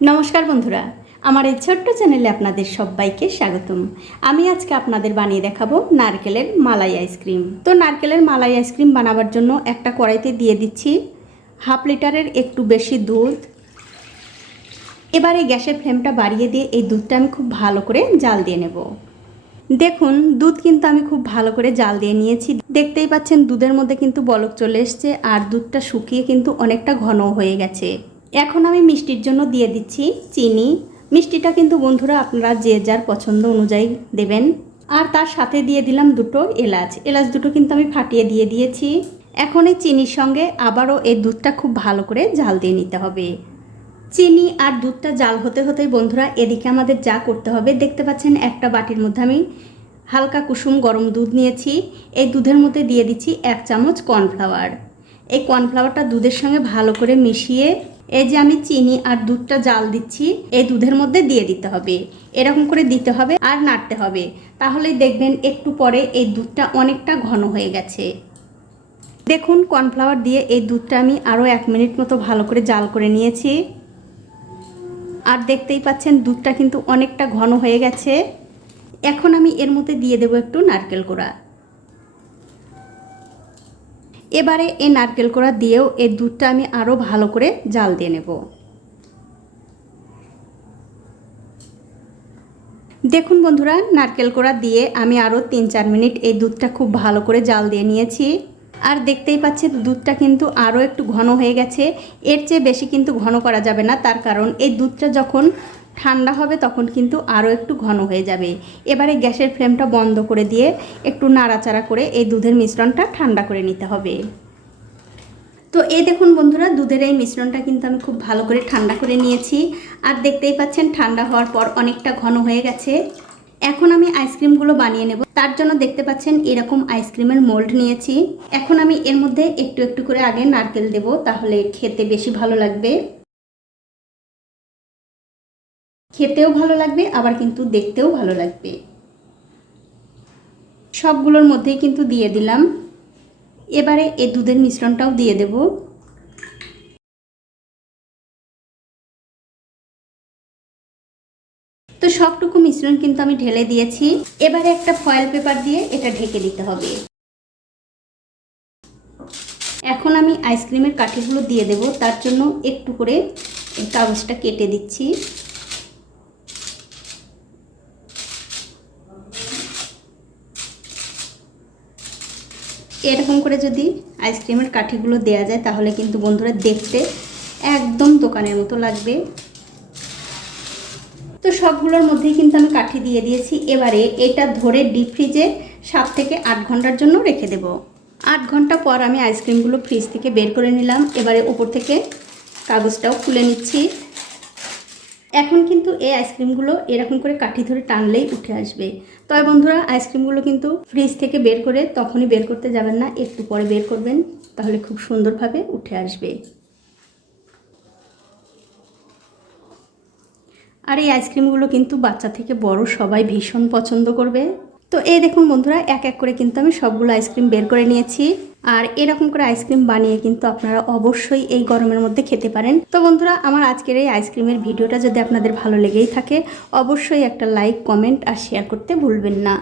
নমস্কার বন্ধুরা, আমার এই ছোট্ট চ্যানেলে আপনাদের সবাইকে স্বাগতম। আমি আজকে আপনাদের বানিয়ে দেখাবো নারকেলের মালাই আইসক্রিম। তো নারকেলের মালাই আইসক্রিম বানাবার জন্য একটা কড়াইতে দিয়ে দিচ্ছি হাফ লিটারের একটু বেশি দুধ। এবার গ্যাসের ফ্লেমটা বাড়িয়ে দিয়ে এই দুধটা আমি খুব ভালো করে জাল দিয়ে নেব। দেখুন, দুধ কিন্তু আমি খুব ভালো করে জাল দিয়ে নিয়েছি। দেখতেই পাচ্ছেন, দুধের মধ্যে কিন্তু বলক চলে এসছে আর দুধটা শুকিয়ে কিন্তু অনেকটা ঘন হয়ে গেছে। এখন আমি মিষ্টির জন্য দিয়ে দিচ্ছি চিনি। মিষ্টিটা কিন্তু বন্ধুরা আপনারা যে যার পছন্দ অনুযায়ী দেবেন। আর তার সাথে দিয়ে দিলাম দুটো এলাচ। এলাচ দুটো কিন্তু আমি ফাটিয়ে দিয়ে দিয়েছি। এখন এই চিনির সঙ্গে আবারও এই দুধটা খুব ভালো করে জাল দিয়ে নিতে হবে। চিনি আর দুধটা জাল হতে হতে বন্ধুরা এদিকে আমাদের যা করতে হবে, দেখতে পাচ্ছেন একটা বাটির মধ্যে আমি হালকা কুসুম গরম দুধ নিয়েছি। এই দুধের মধ্যে দিয়ে দিচ্ছি এক চামচ কর্নফ্লাওয়ার। এই কর্নফ্লাওয়ারটা দুধের সঙ্গে ভালো করে মিশিয়ে এই যে আমি চিনি আর দুধটা জাল দিচ্ছি, এই দুধের মধ্যে দিয়ে দিতে হবে। এরকম করে দিতে হবে আর নাড়তে হবে। তাহলেই দেখবেন একটু পরে এই দুধটা অনেকটা ঘন হয়ে গেছে। দেখুন, কর্নফ্লাওয়ার দিয়ে এই দুধটা আমি আরও এক মিনিট মতো ভালো করে জাল করে নিয়েছি। আর দেখতেই পাচ্ছেন, দুধটা কিন্তু অনেকটা ঘন হয়ে গেছে। এখন আমি এর মধ্যে দিয়ে দেবো একটু নারকেল কোড়া। এবারে এই নারকেল কোড়া দিয়েও এই দুধটা আমি আরও ভালো করে জাল দিয়ে নেব। দেখুন বন্ধুরা, নারকেল কোড়া দিয়ে আমি আরও তিন চার মিনিট এই দুধটা খুব ভালো করে জাল দিয়ে নিয়েছি। আর দেখতেই পাচ্ছেন, দুধটা কিন্তু আরও একটু ঘন হয়ে গেছে। এর চেয়ে বেশি কিন্তু ঘন করা যাবে না, তার কারণ এই দুধটা যখন ঠান্ডা হবে তখন কিন্তু আরও একটু ঘন হয়ে যাবে। এবারে গ্যাসের ফ্লেমটা বন্ধ করে দিয়ে একটু নাড়াচাড়া করে এই দুধের মিশ্রণটা ঠান্ডা করে নিতে হবে। তো এই দেখুন বন্ধুরা, দুধের এই মিশ্রণটা কিন্তু আমি খুব ভালো করে ঠান্ডা করে নিয়েছি। আর দেখতেই পাচ্ছেন, ঠান্ডা হওয়ার পর অনেকটা ঘন হয়ে গেছে। এখন আমি আইসক্রিমগুলো বানিয়ে নেব। তার জন্য দেখতে পাচ্ছেন, এরকম আইসক্রিমের মোল্ড নিয়েছি। এখন আমি এর মধ্যে একটু একটু করে আগে নারকেল দেব, তাহলে খেতে বেশি ভালো লাগবে। খেতেও ভালো লাগবে, আবার কিন্তু দেখতেও ভালো লাগবে। সবগুলোর মধ্যেই কিন্তু দিয়ে দিলাম। এবারে এই দুধের মিশ্রণটাও দিয়ে দেব। তো সবটুকু মিশ্রণ কিন্তু আমি ঢেলে দিয়েছি। এবারে একটা ফয়েল পেপার দিয়ে এটা ঢেকে দিতে হবে। এখন আমি আইসক্রিমের কাঠিগুলো দিয়ে দেব। তার জন্য একটু করে কাগজটা কেটে দিচ্ছি। এরকম করে যদি আইসক্রিমের কাঠিগুলো দেয়া যায়, তাহলে কিন্তু বন্ধুরা দেখতে একদম দোকানের মতো লাগবে। তো সবগুলোর মধ্যেই কিন্তু আমি কাঠি দিয়ে দিয়েছি। এবারে এটা ধরে ডিপ ফ্রিজে সাত থেকে আট ঘণ্টার জন্য রেখে দেব। আট ঘণ্টা পর আমি আইসক্রিমগুলো ফ্রিজ থেকে বের করে নিলাম। এবারে ওপর থেকে কাগজটাও খুলে নিচ্ছি। এখন কিন্তু এই আইসক্রিমগুলো এরকম করে কাঠি ধরে টানলেই উঠে আসবে। তবে বন্ধুরা, আইসক্রিমগুলো কিন্তু ফ্রিজ থেকে বের করে তখনই বের করতে যাবেন না, একটু পরে বের করবেন, তাহলে খুব সুন্দরভাবে উঠে আসবে। আর এই আইসক্রিমগুলো কিন্তু বাচ্চা থেকে বড় সবাই ভীষণ পছন্দ করবে। তো এই দেখুন বন্ধুরা, এক এক করে কিন্তু আমি সবগুলো আইসক্রিম বের করে নিয়েছি। আর এরকম করে আইসক্রিম বানিয়ে কিন্তু আপনারা অবশ্যই এই গরমের মধ্যে খেতে পারেন। তো বন্ধুরা, আমার আজকের এই আইসক্রিমের ভিডিওটা যদি আপনাদের ভালো লেগেই থাকে, অবশ্যই একটা লাইক, কমেন্ট আর শেয়ার করতে ভুলবেন না।